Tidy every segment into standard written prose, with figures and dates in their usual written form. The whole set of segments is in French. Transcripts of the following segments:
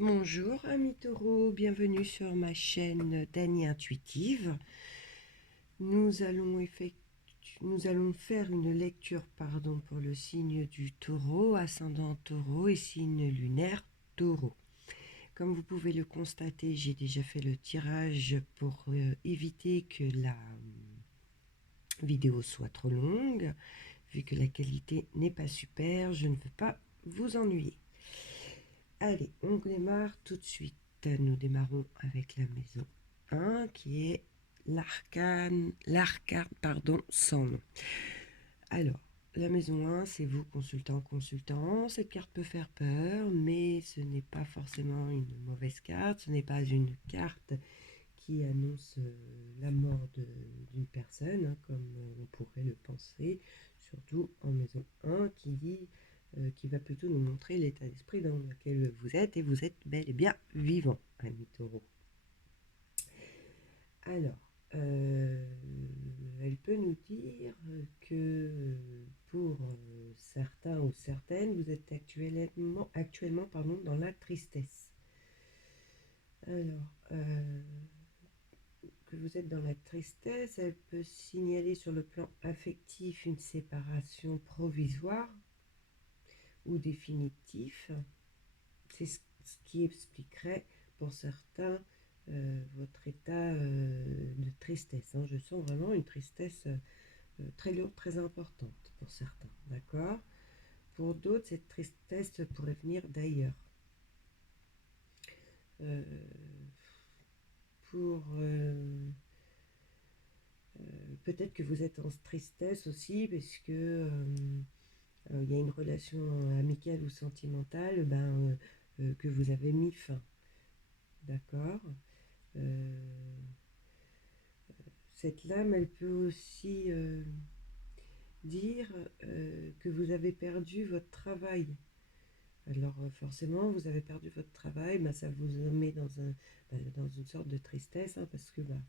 Bonjour amis taureaux, bienvenue sur ma chaîne Dany Intuitive. Nous allons, Nous allons faire une lecture pour le signe du taureau, ascendant taureau et signe lunaire taureau. Comme vous pouvez le constater, j'ai déjà fait le tirage pour éviter que la vidéo soit trop longue. Vu que la qualité n'est pas super, je ne veux pas vous ennuyer. Allez, on démarre tout de suite. Nous démarrons avec la maison 1 qui est l'arcane sans nom. Alors, la maison 1, c'est vous, consultant. Cette carte peut faire peur, mais ce n'est pas forcément une mauvaise carte. Ce n'est pas une carte qui annonce la mort d'une personne, hein, comme on pourrait le penser, surtout en maison 1 qui va plutôt nous montrer l'état d'esprit dans lequel vous êtes, et vous êtes bel et bien vivant, ami taureau. Alors, elle peut nous dire que pour certains ou certaines, vous êtes actuellement dans la tristesse. Alors, que vous êtes dans la tristesse, elle peut signaler sur le plan affectif une séparation provisoire ou définitive. C'est ce qui expliquerait pour certains votre état de tristesse. Hein. Je sens vraiment une tristesse très lourde, très importante pour certains. D'accord. Pour d'autres, cette tristesse pourrait venir d'ailleurs. Euh, pour peut-être que vous êtes en tristesse aussi parce que il y a une relation amicale ou sentimentale que vous avez mis fin. D'accord. euh, Cette lame, elle peut aussi dire que vous avez perdu votre travail. Alors forcément, vous avez perdu votre travail, ça vous met dans une sorte de tristesse, hein, parce que vous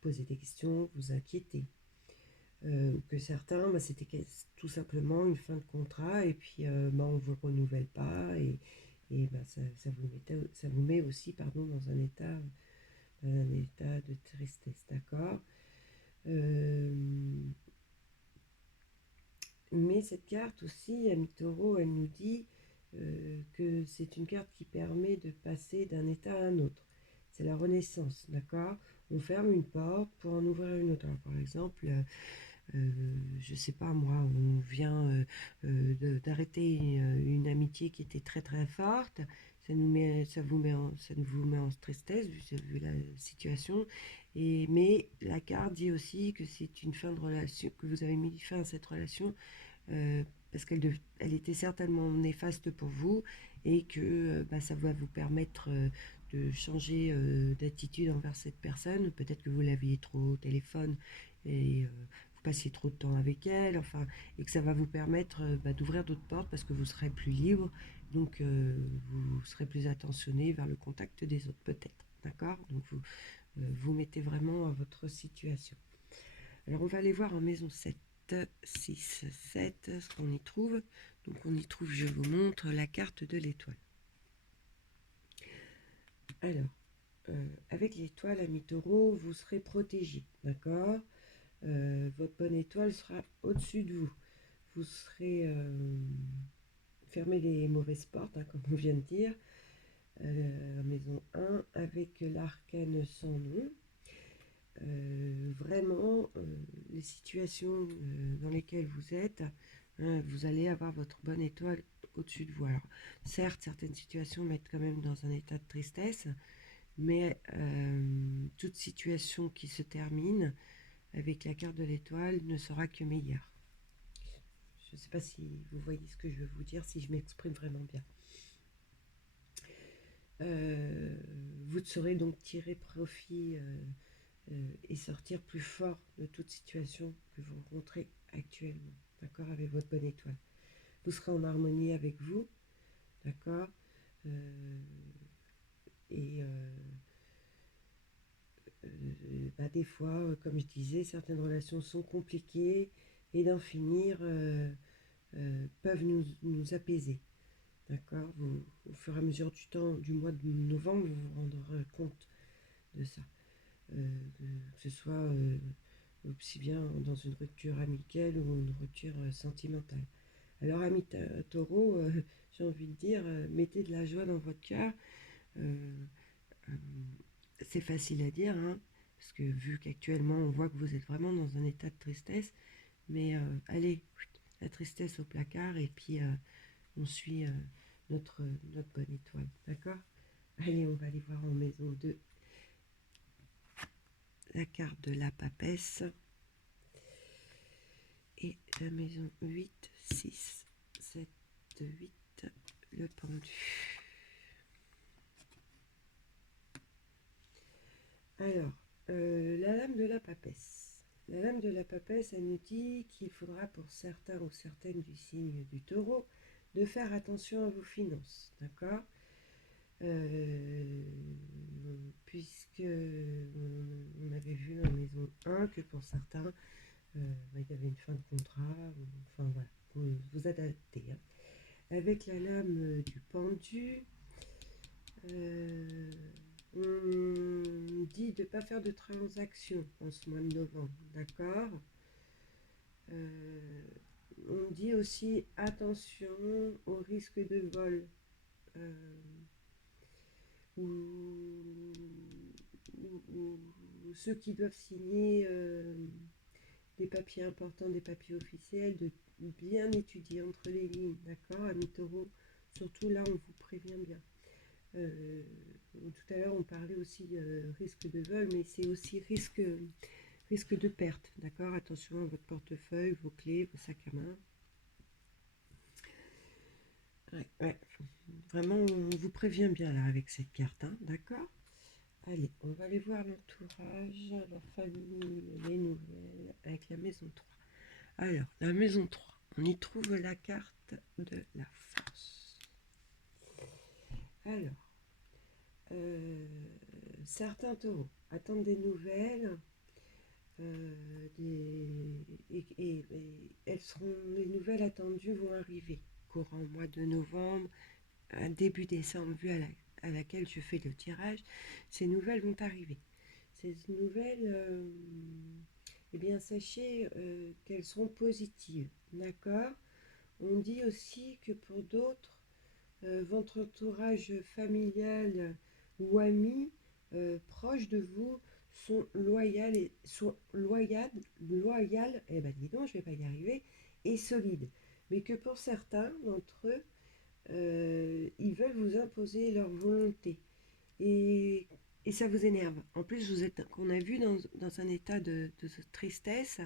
posez des questions, vous inquiétez. Que certains, c'était tout simplement une fin de contrat, et puis on ne vous renouvelle pas, et ça vous met aussi dans un état de tristesse, d'accord. euh, Mais cette carte aussi, Ami Taureau, elle nous dit que c'est une carte qui permet de passer d'un état à un autre. C'est la renaissance, d'accord. On ferme une porte pour en ouvrir une autre. Alors, par exemple, je sais pas moi, on vient d'arrêter une amitié qui était très très forte. Ça vous met en tristesse vu la situation. Mais la carte dit aussi que c'est une fin de relation, que vous avez mis fin à cette relation euh, parce elle était certainement néfaste pour vous, et que ça va vous permettre de changer d'attitude envers cette personne. Peut-être que vous l'aviez trop au téléphone et vous passiez trop de temps avec elle, enfin, et que ça va vous permettre d'ouvrir d'autres portes parce que vous serez plus libre, donc vous serez plus attentionné vers le contact des autres, peut-être. D'accord. Donc vous mettez vraiment à votre situation. Alors on va aller voir en maison 7, 6, 7, ce qu'on y trouve. Donc on y trouve, je vous montre, la carte de l'étoile. Alors, avec l'étoile, ami taureau, vous serez protégé, d'accord. Votre bonne étoile sera au-dessus de vous. Vous serez fermé les mauvaises portes, hein, comme on vient de dire. Maison 1, avec l'arcane sans nom. Vraiment, les situations dans lesquelles vous êtes, hein, vous allez avoir votre bonne étoile au-dessus de vous. Alors, certes, certaines situations mettent quand même dans un état de tristesse, mais toute situation qui se termine avec la carte de l'étoile ne sera que meilleure. Je ne sais pas si vous voyez ce que je veux vous dire, si je m'exprime vraiment bien. Vous saurez donc tirer profit et sortir plus fort de toute situation que vous rencontrez actuellement, d'accord, avec votre bonne étoile. Vous serez en harmonie avec vous, d'accord. euh, et des fois, comme je disais, certaines relations sont compliquées, et d'en finir peuvent nous apaiser. D'accord? Au fur et à mesure du temps, du mois de novembre, vous vous rendrez compte de ça. Que ce soit aussi bien dans une rupture amicale ou une rupture sentimentale. Alors, amis taureau, j'ai envie de dire, mettez de la joie dans votre cœur. Euh, euh, c'est facile à dire, hein, parce que vu qu'actuellement on voit que vous êtes vraiment dans un état de tristesse, mais allez, la tristesse au placard et puis on suit notre, notre bonne étoile, d'accord? Allez, on va aller voir en maison 2 la carte de la papesse et la maison 8, 6, 7, 8, le pendu. Alors, la lame de la papesse. La lame de la papesse, elle nous dit qu'il faudra pour certains ou certaines du signe du taureau de faire attention à vos finances, d'accord? Euh, puisque on avait vu en maison 1 que pour certains, il y avait une fin de contrat, enfin voilà, vous adaptez, hein. Avec la lame du pendu, euh, on dit de ne pas faire de transactions en ce mois de novembre, d'accord? Euh, on dit aussi attention au risque de vol euh, ou, ou ceux qui doivent signer des papiers importants, des papiers officiels, de bien étudier entre les lignes, d'accord, amis taureau? Surtout là, on vous prévient bien. Euh, Tout à l'heure, on parlait aussi risque de vol, mais c'est aussi risque de perte, d'accord? Attention à votre portefeuille, vos clés, vos sacs à main. Ouais, ouais. Vraiment, on vous prévient bien là avec cette carte, hein, d'accord? Allez, on va aller voir l'entourage, la famille, les nouvelles avec la maison 3. Alors, la maison 3, on y trouve la carte de la force. Alors, euh, certains taureaux attendent des nouvelles elles seront, les nouvelles attendues vont arriver courant mois de novembre, début décembre, vu à laquelle je fais le tirage, ces nouvelles vont arriver. Ces nouvelles, eh bien, sachez qu'elles seront positives, d'accord? On dit aussi que pour d'autres, votre entourage familial ou ami proches de vous sont loyales, eh ben dis donc, je vais pas y arriver, et solides. Mais que pour certains d'entre eux, ils veulent vous imposer leur volonté. Et, et ça vous énerve. En plus, vous êtes, qu'on a vu dans un état de tristesse,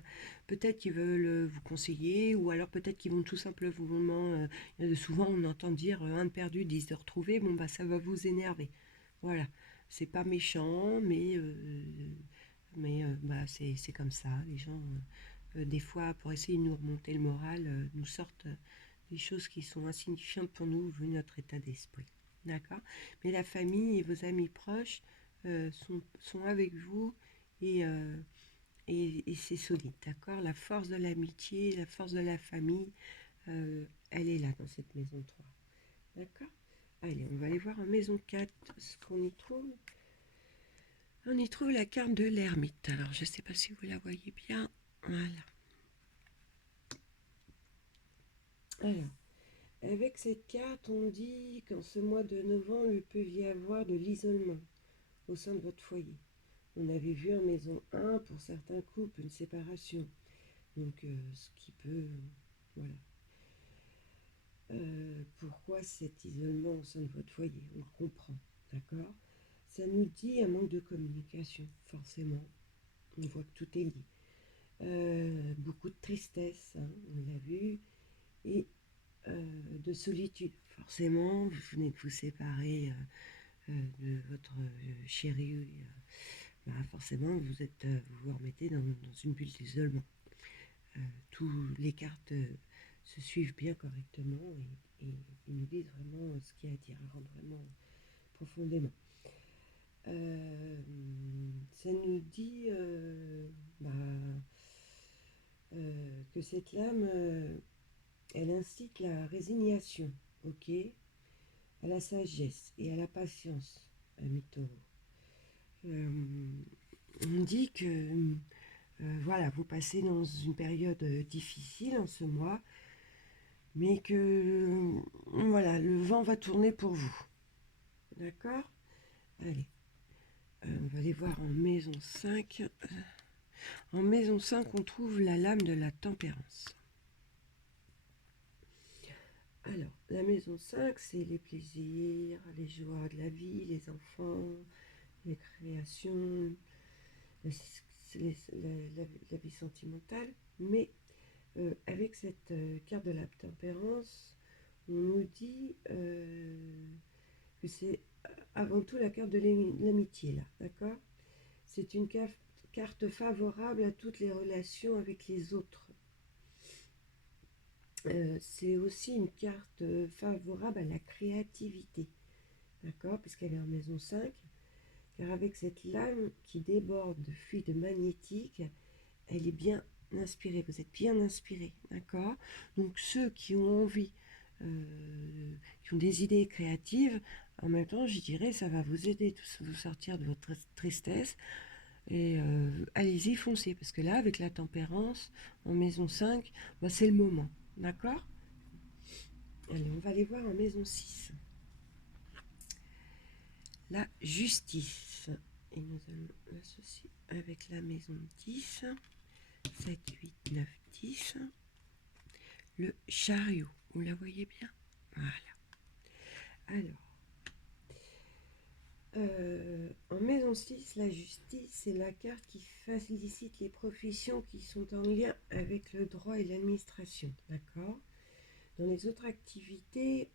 peut-être qu'ils veulent vous conseiller, ou alors peut-être qu'ils vont tout simplement, souvent on entend dire un de perdu, 10 de retrouvé, bon bah ça va vous énerver. Voilà, c'est pas méchant, mais bah, c'est comme ça. Les gens, des fois, pour essayer de nous remonter le moral, nous sortent des choses qui sont insignifiantes pour nous, vu notre état d'esprit. D'accord? Mais la famille et vos amis proches sont avec vous et, et c'est solide. D'accord? La force de l'amitié, la force de la famille, elle est là dans cette maison 3. D'accord? Allez, on va aller voir en maison 4 ce qu'on y trouve. On y trouve la carte de l'ermite. Alors, je ne sais pas si vous la voyez bien. Voilà. Alors, avec cette carte, on dit qu'en ce mois de novembre, il peut y avoir de l'isolement au sein de votre foyer. On avait vu en maison 1, pour certains couples, une séparation. Donc, ce qui peut... voilà. Pourquoi cet isolement au sein de votre foyer? On le comprend, d'accord? Ça nous dit un manque de communication, forcément. On voit que tout est lié. Beaucoup de tristesse, hein, on l'a vu, et de solitude. Forcément, vous venez de vous séparer de votre chéri, bah forcément, vous vous remettez dans une bulle d'isolement. Tous les cartes se suivent bien correctement et nous disent vraiment ce qu'il y a à dire, rentrent vraiment profondément. Ça nous dit bah, que cette lame, elle incite la résignation, ok? à la sagesse et à la patience, ami Taureau. On dit que voilà, vous passez dans une période difficile en ce mois, mais que voilà, le vent va tourner pour vous. D'accord? Allez, on va aller voir en maison 5. En maison 5, on trouve la lame de la tempérance. Alors, la maison 5, c'est les plaisirs, les joies de la vie, les enfants, les créations, la vie sentimentale. Mais avec cette carte de la tempérance, on nous dit que c'est avant tout la carte de l'amitié, là, d'accord? C'est une carte favorable à toutes les relations avec les autres. C'est aussi une carte favorable à la créativité, d'accord? Puisqu'elle est en maison 5, car avec cette lame qui déborde de fluide magnétique, elle est bien inspirée, vous êtes bien inspiré, d'accord? Donc ceux qui ont envie, qui ont des idées créatives, en même temps, je dirais, ça va vous aider à vous sortir de votre tristesse. Et allez-y, foncez, parce que là, avec la tempérance, en maison 5, bah, c'est le moment, d'accord? Allez, on va aller voir en maison 6. La justice. Et nous allons l'associer avec la maison 10. 7, 8, 9, 10. Le chariot. Vous la voyez bien? Voilà. Alors, en maison 6, la justice, c'est la carte qui facilite les professions qui sont en lien avec le droit et l'administration. D'accord? Dans les autres activités,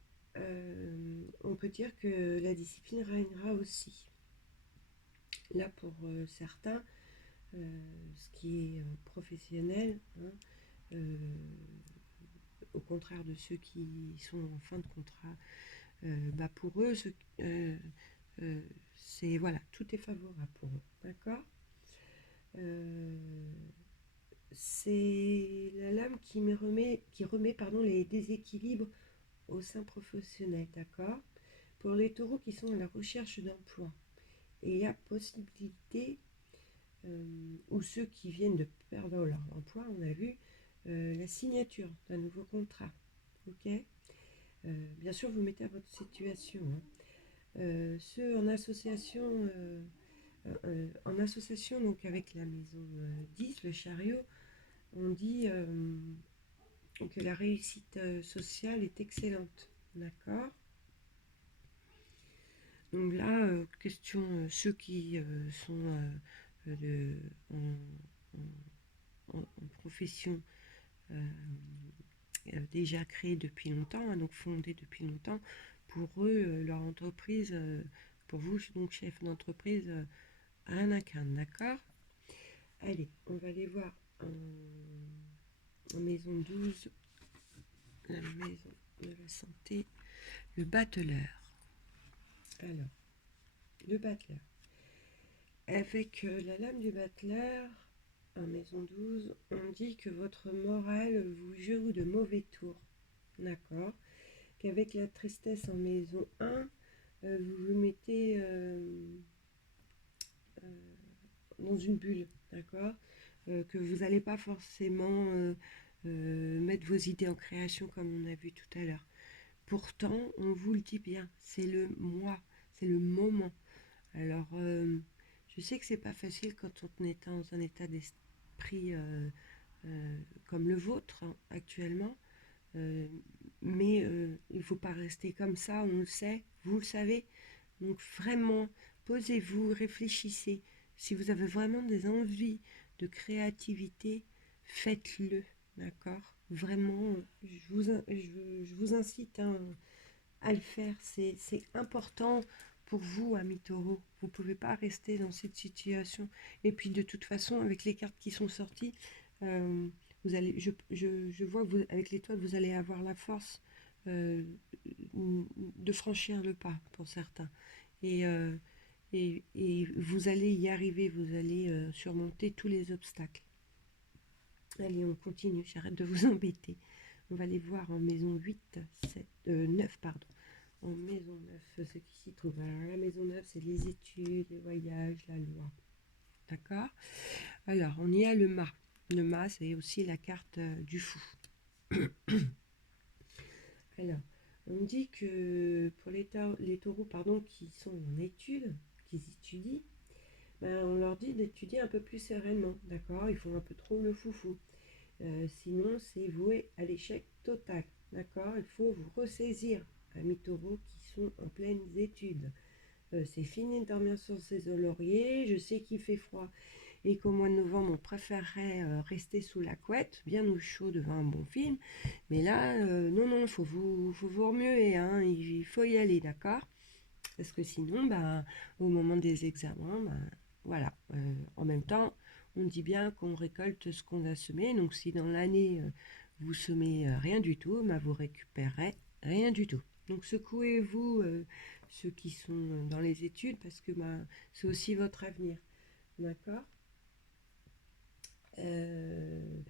on peut dire que la discipline régnera aussi. Là, pour certains, ce qui est professionnel, hein, au contraire de ceux qui sont en fin de contrat, bah pour eux, c'est voilà, tout est favorable pour eux, d'accord. C'est la lame qui remet pardon, les déséquilibres au sein professionnel, d'accord. Pour les taureaux qui sont à la recherche d'emploi, et il y a possibilité, ou ceux qui viennent de perdre leur emploi, on a vu la signature d'un nouveau contrat, ok. Bien sûr, vous mettez à votre situation, hein. Ceux en association donc avec la maison 10, le chariot, on dit que la réussite sociale est excellente, d'accord. Donc là, question, ceux qui sont en profession déjà créée depuis longtemps, hein, donc fondée depuis longtemps, pour eux, leur entreprise, pour vous, donc chef d'entreprise, rien à craindre, d'accord. Allez, on va aller voir en maison 12, la maison de la santé, le battleur. Alors, le battleur. Avec la lame du battleur, en maison 12, on dit que votre morale vous joue de mauvais tours. D'accord. Qu'avec la tristesse en maison 1, vous vous mettez dans une bulle. D'accord. Que vous n'allez pas forcément mettre vos idées en création comme on a vu tout à l'heure. Pourtant, on vous le dit bien, c'est le moi, c'est le moment. Alors, je sais que c'est pas facile quand on est dans un état d'esprit comme le vôtre, hein, actuellement, mais il ne faut pas rester comme ça, on le sait, vous le savez. Donc vraiment, posez-vous, réfléchissez. Si vous avez vraiment des envies de créativité, faites-le, d'accord. Vraiment, je vous incite, hein, à le faire. C'est important pour vous, amis taureaux. Vous ne pouvez pas rester dans cette situation. Et puis de toute façon, avec les cartes qui sont sorties, vous allez, je vois que vous, avec l'étoile, vous allez avoir la force de franchir le pas pour certains. Et, et vous allez y arriver, vous allez surmonter tous les obstacles. Allez, on continue, j'arrête de vous embêter. On va aller voir en maison 8, 7, 9, pardon. en maison 9, ce qui s'y trouve. Alors la maison 9, c'est les études, les voyages, la loi. D'accord? Alors, on y a le mât. Le mât, c'est aussi la carte du fou. Alors, on dit que pour les taureaux qui sont en études, qui étudient, ben, on leur dit d'étudier un peu plus sereinement, d'accord? Ils font un peu trop le foufou. Sinon, c'est voué à l'échec total, d'accord? Il faut vous ressaisir, amis taureaux qui sont en pleines études. C'est fini de dormir sur ses lauriers. Je sais qu'il fait froid et qu'au mois de novembre, on préférerait rester sous la couette, bien au chaud devant un bon film. Mais là, non, faut vous remuer, hein, il faut y aller, d'accord? Parce que sinon, ben, au moment des examens, ben, voilà. En même temps, on dit bien qu'on récolte ce qu'on a semé. Donc, si dans l'année, vous semez rien du tout, ben, vous récupérez rien du tout. Donc, secouez-vous ceux qui sont dans les études parce que ben, c'est aussi votre avenir. D'accord? Euh,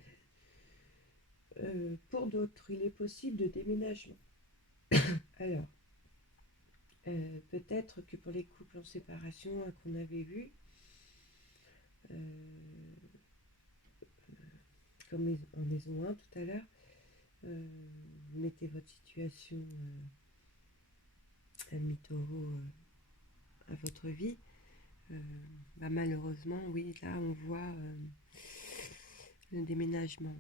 pour d'autres, il est possible de déménagement. Alors, peut-être que pour les couples en séparation qu'on avait vu, euh, comme en maison 1 tout à l'heure, vous mettez votre situation à mi-taureau à votre vie. Bah malheureusement, oui, là on voit le déménagement.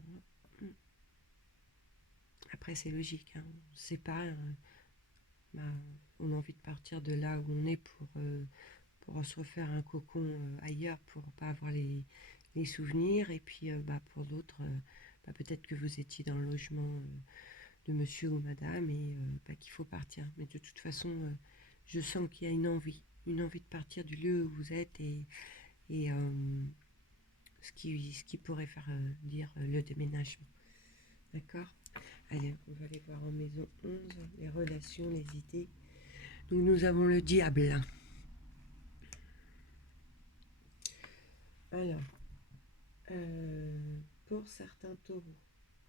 Après, c'est logique, hein, on ne sait pas. Bah, on a envie de partir de là où on est pour se refaire un cocon ailleurs, pour pas avoir les souvenirs. Et puis, bah, pour d'autres, bah, peut-être que vous étiez dans le logement de monsieur ou madame et bah, qu'il faut partir. Mais de toute façon, je sens qu'il y a une envie de partir du lieu où vous êtes et ce qui pourrait faire dire le déménagement. D'accord? Allez, on va aller voir en maison 11, les relations, les idées. Donc nous avons le diable. Alors, pour certains taureaux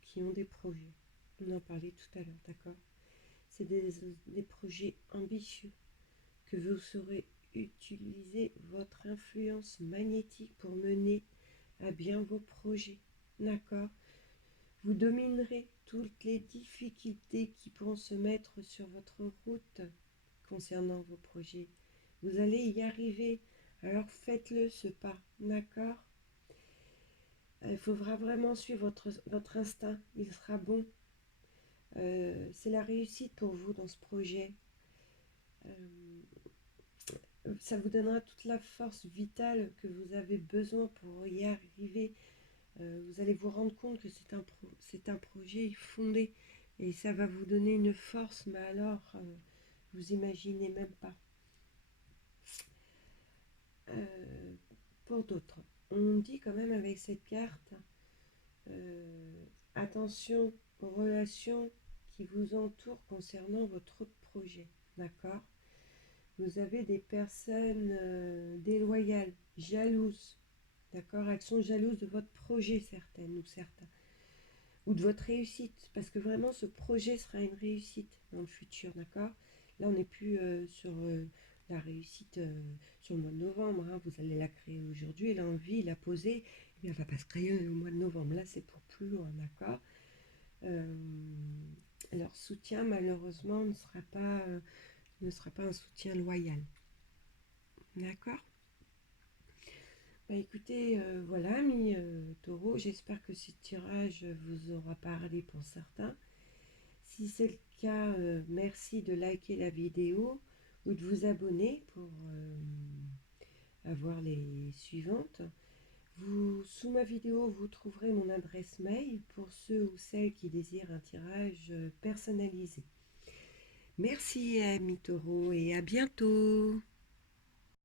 qui ont des projets, on en parlait tout à l'heure, d'accord? C'est des projets ambitieux que vous saurez utiliser votre influence magnétique pour mener à bien vos projets, d'accord? Vous dominerez toutes les difficultés qui pourront se mettre sur votre route concernant vos projets. Vous allez y arriver, alors faites-le ce pas, d'accord? Il faudra vraiment suivre votre instinct, il sera bon. C'est la réussite pour vous dans ce projet. Ça vous donnera toute la force vitale que vous avez besoin pour y arriver. Vous allez vous rendre compte que c'est un projet fondé et ça va vous donner une force, mais alors, vous imaginez même pas. Euh, pour d'autres, on dit quand même avec cette carte, attention aux relations qui vous entourent concernant votre projet, d'accord? Vous avez des personnes déloyales, jalouses, d'accord? Elles sont jalouses de votre projet, certaines ou certains, ou de votre réussite, parce que vraiment ce projet sera une réussite dans le futur, d'accord? Là, on n'est plus sur la réussite sur le mois de novembre, hein. Vous allez la créer aujourd'hui, l'envie, la poser, et bien, elle ne va pas se créer au mois de novembre. Là, c'est pour plus loin, d'accord? euh, Leur soutien, malheureusement, ne sera pas un soutien loyal, d'accord? Bah écoutez, voilà, amis taureau, j'espère que ce tirage vous aura parlé pour certains. Si c'est le cas, merci de liker la vidéo ou de vous abonner pour avoir les suivantes. Sous ma vidéo, vous trouverez mon adresse mail pour ceux ou celles qui désirent un tirage personnalisé. Merci, amis taureaux, et à bientôt!